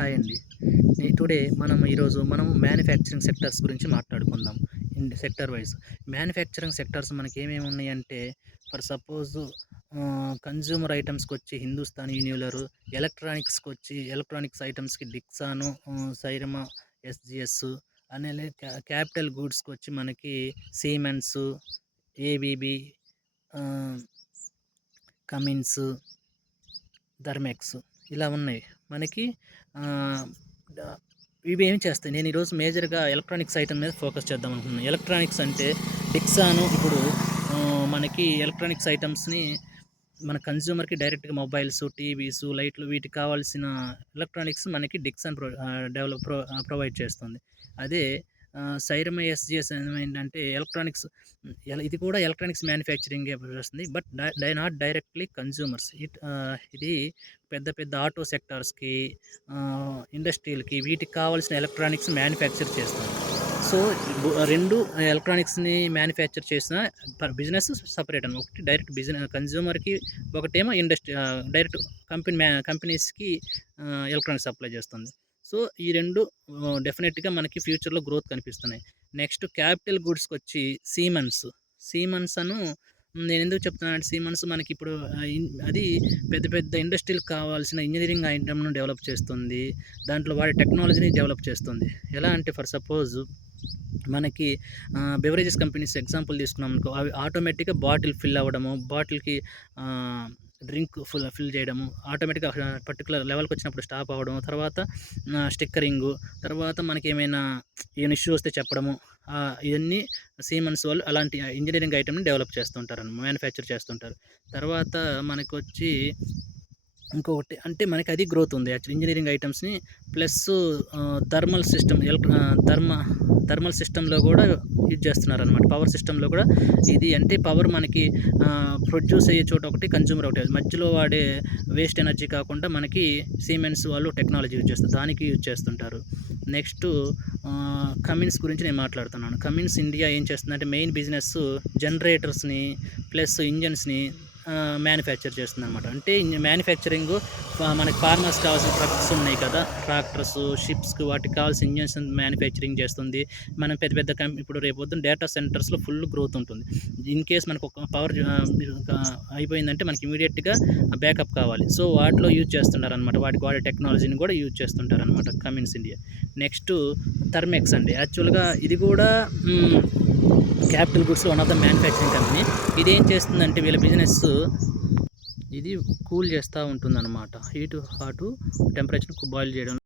Hi అండి. Today మనం manufacturing sectors గురించి మాట్లాడుకుందాం. సెక్టార్ వైస్ మ్యానుఫ్యాక్చరింగ్ సెక్టార్స్ మనకి ఏమేమి ఉన్నాయంటే, ఫర్ సపోజ్ కన్జ్యూమర్ ఐటమ్స్‌కొచ్చి హిందుస్థాన్ యూనిలివర్, ఎలక్ట్రానిక్స్ ఐటమ్స్‌కి డిక్సాను, సైరమా, ఎస్‌జిఎస్, అనేలే క్యాపిటల్ గూడ్స్‌కొచ్చి మనకి Siemens, ABB, ah, Cummins, Thermax ఇలా ఉన్నాయి. మనకి ఆహ్, డ ఇవి ఏం చేస్తాయి, నేను ఈరోజు మేజర్‌గా ఎలక్ట్రానిక్స్ ఐటమ్ మీద ఫోకస్ చేద్దాం అనుకుంటున్నాను. ఎలక్ట్రానిక్స్ అంటే డిక్సాను ఇప్పుడు మనకి ఎలక్ట్రానిక్స్ ఐటమ్స్‌ని మన కన్జ్యూమర్‌కి డైరెక్ట్‌గా మొబైల్స్, టీవీస్, లైట్లు వీటికి కావాల్సిన ఎలక్ట్రానిక్స్ మనకి డిక్సన్ ప్రొవైడ్ చేస్తుంది. అదే సైరమా ఎస్‌జిఎస్ ఏంటంటే ఎలక్ట్రానిక్స్, ఇది కూడా ఎలక్ట్రానిక్స్ మ్యానుఫ్యాక్చరింగే వస్తుంది. But not directly consumers. ఇది పెద్ద పెద్ద ఆటో సెక్టార్స్‌కి, ఇండస్ట్రియల్‌కి వీటికి కావాల్సిన ఎలక్ట్రానిక్స్ మ్యానుఫ్యాక్చర్ చేస్తుంది. సో, 2 ఎలక్ట్రానిక్స్‌ని మ్యానుఫ్యాక్చర్ చేసిన బిజినెస్ సెపరేట్ అనమాట. ఒకటి డైరెక్ట్ కన్జ్యూమర్‌కి, ఒకటేమో డైరెక్ట్ కంపెనీస్‌కి ఎలక్ట్రానిక్స్ సప్లై చేస్తుంది. సో, ఈ 2 డెఫినెట్‌గా మనకి ఫ్యూచర్‌లో గ్రోత్ కనిపిస్తున్నాయి. నెక్స్ట్ క్యాపిటల్ గూడ్స్‌కొచ్చి సీమన్స్ నేనెందుకు చెప్తున్నానంటే, సీమన్స్ మనకిప్పుడు అది పెద్ద పెద్ద ఇండస్ట్రీ‌లకి కావాల్సిన ఇంజినీరింగ్ ఐటెమ్‌ను డెవలప్ చేస్తుంది. దాంట్లో వాడే టెక్నాలజీని డెవలప్ చేస్తుంది. ఎలా అంటే ఫర్ సపోజ్ మనకి బెవరేజెస్ కంపెనీస్ ఎగ్జాంపుల్ తీసుకున్నామనుకో, అవి ఆటోమేటిక్‌గా బాటిల్ ఫిల్ అవ్వడము, బాటిల్‌కి డ్రింక్ ఫిల్ చేయడము, ఆటోమేటిక్‌గా పర్టిక్యులర్ లెవెల్‌కొచ్చినప్పుడు స్టాప్ అవ్వడం, తర్వాత స్టిక్కరింగు, తర్వాత మనకేమైనా ఏమైనా ఇష్యూ వస్తే చెప్పడము, ఇవన్నీ సీమెన్స్ వాళ్ళు అలాంటి ఇంజినీరింగ్ ఐటెమ్‌ని డెవలప్ మ్యానుఫ్యాక్చర్ చేస్తుంటారు. తర్వాత మనకొచ్చి ఇంకొకటి అంటే మనకి అది గ్రోత్ ఉంది యాక్చువల్లీ ఇంజినీరింగ్ ఐటమ్స్‌ని. ప్లస్ థర్మల్ సిస్టమ్, థర్మల్ సిస్టమ్‌లో కూడా యూజ్ చేస్తున్నారనమాట. పవర్ సిస్టమ్‌లో కూడా ఇది అంటే పవర్ మనకి ప్రొడ్యూస్ అయ్యే చోట ఒకటి, కన్జ్యూమర్ ఒకటి. మధ్యలో వాడే వేస్ట్ ఎనర్జీ కాకుండా మనకి సీమెన్స్ వాళ్ళు టెక్నాలజీ యూజ్ చేస్తారు. దానికి యూజ్ చేస్తుంటారు. నెక్స్ట్ కమిన్స్ గురించి నేను మాట్లాడుతున్నాను. కమిన్స్ ఇండియా ఏం చేస్తుందంటే మెయిన్ బిజినెస్ జనరేటర్స్‌ని ప్లస్ ఇంజిన్స్‌ని మ్యానుఫ్యాక్చర్ చేస్తుందనమాట. అంటే మ్యానుఫ్యాక్చరింగు మనకి ఫార్మర్స్‌కి కావాల్సిన ట్రక్స్ ఉన్నాయి కదా! ట్రాక్టర్స్, షిప్స్‌కి వాటికి కావాల్సిన ఇంజిన్స్ మ్యానుఫ్యాక్చరింగ్ చేస్తుంది. మనం పెద్ద పెద్ద ఇప్పుడు రేపొద్దున డేటా సెంటర్స్‌లో ఫుల్ గ్రోత్ ఉంటుంది. ఇన్ కేస్ మనకు ఒక పవర్ అయిపోయిందంటే మనకి ఇమ్మీడియేట్‌గా బ్యాకప్ కావాలి. సో, వాటిలో యూజ్ చేస్తున్నారనమాట. వాటికి వాడే టెక్నాలజీని కూడా యూజ్ చేస్తుంటారనమాట కమిన్స్ ఇండియా. నెక్స్ట్ థర్మెక్స్ అండి. యాక్చువల్‌గా ఇది కూడా క్యాపిటల్ గూడ్స్‌లో one of the manufacturing company. ఇదేం చేస్తుందంటే వీళ్ళ బిజినెస్ ఇది కూల్ చేస్తూ ఉంటుందన్నమాట. హాటు టెంపరేచర్‌ని బాయిల్ చేయడం.